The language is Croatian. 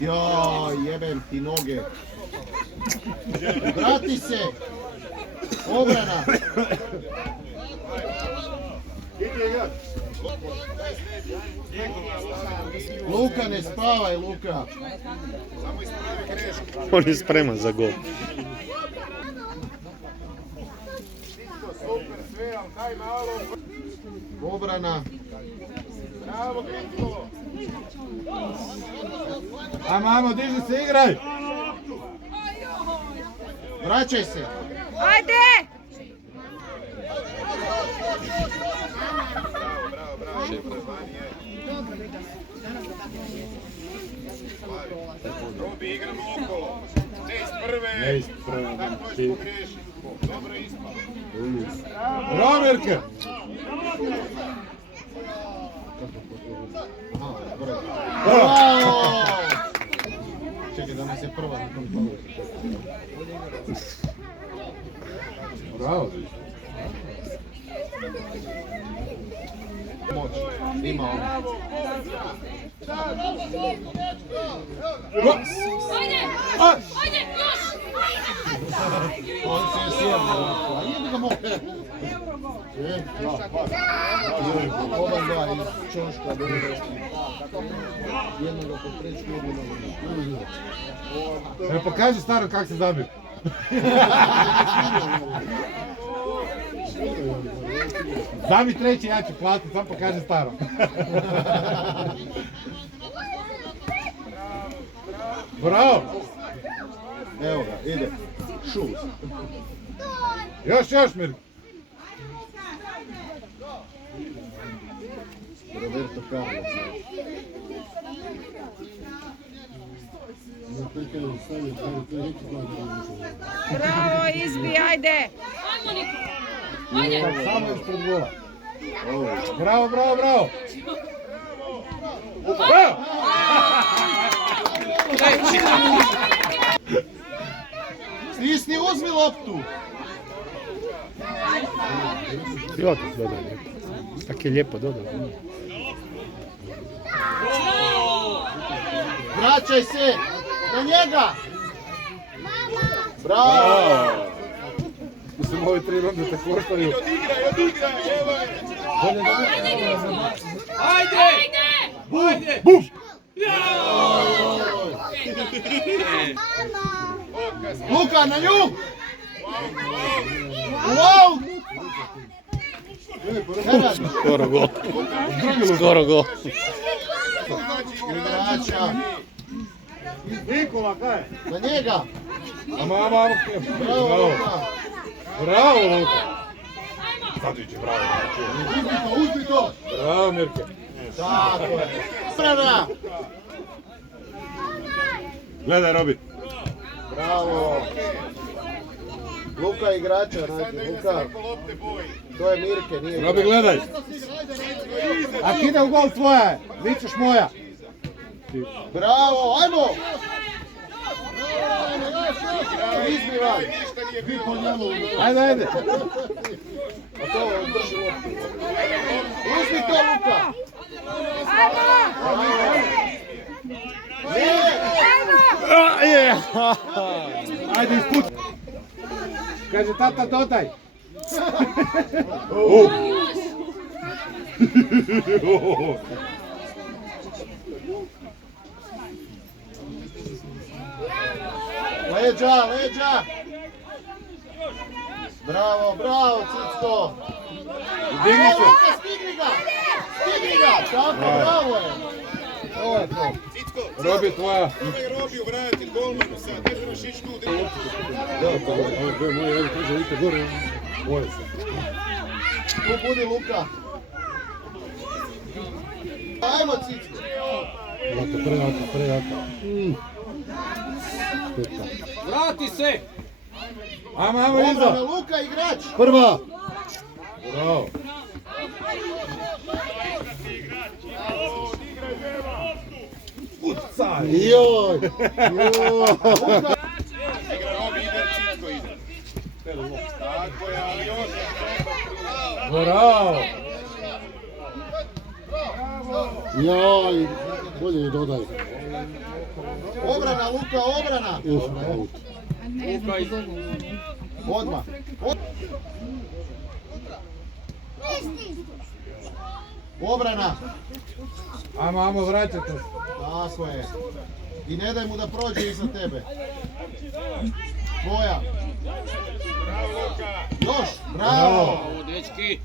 Joj, jebem ti noge. Vrati se. Obrana. Luka, ne spavaj, Luka. On je spreman za gol. Obrana. Ajmo, diži se, igraj! Vraćaj se. Ajde! Robi, igramo okolo. Ne iz prve. Tako je smo grešili. Dobro ispalo. Bravo, Mirke! Bravo! Čekaj da mi se prva na tom polu. Bravo! Moć. Ima on. Ajde, još! On se je sjebno. A nije ga mogu. Oba dva iz Čoška do jednoga po prečku, jednoga. Pokaži staro kak se zabio. Zabi treći, ja ću platiti, sam pokaži staro. Bravo! Evo ga, ide. Šuz. Još, Mirke! Roberto Carlos. Bravo, izbi, ajde! Samo ispred gola. Bravo! Bravo! Stisni, uzmi loptu! I odmah dodaj lijepo. Tako je lijepo dodaj. Vraćaj se! Na njega! Bravo! Mislim, ove 3 runde te koštaju. Odigraj, evo je. Ajde! Bum! Luka, na nju! Wow! Skoro gol. Skoro gol. Igrača! Nikola, kaj? Na njega! Bravo, Bravo, Luka! Bravo, Luka! Sad će bravo. Uzmi to! Bravo, Mirke. Tako je! Brana! Gledaj, Robi. Bravo! Luka igrača, znači, Luka. To je Mirke, nije Robi, gledaj. Ako ide u gol tvoja je, bit ćeš moja. Bravo, ajmo! Izbi van! Ajde. A to drži loptu. Uzmi to, Luka! Ajde, ispuci. Kaže, tata, dodaj. Leđa! Bravo, Cicko! Digni se. Luka, stigni ga! Tako, bravo je! To je to. Cicko, Robi, tvoja. ovaj Robiju vrati golmanu sad, ne trebaš ići tu. Tu budi Luka. Ajmo, Cicko! Prejaka. Vrati se! Ajmo Obrana, iza. Luka, igrač! Prva. Bravo. Ucaj. Joj! Igra Robi, ide Cicko ide. Tako je, ali još. Bravo. Jaj, bolje je dodaj. Obrana, Luka, obrana! Out. Odmah. Obrana! Amo, vraćate. Tako je. I ne daj mu da prođe iza tebe. Tvoja. Bravo, Luka! Još, bravo! Ovo, dečki.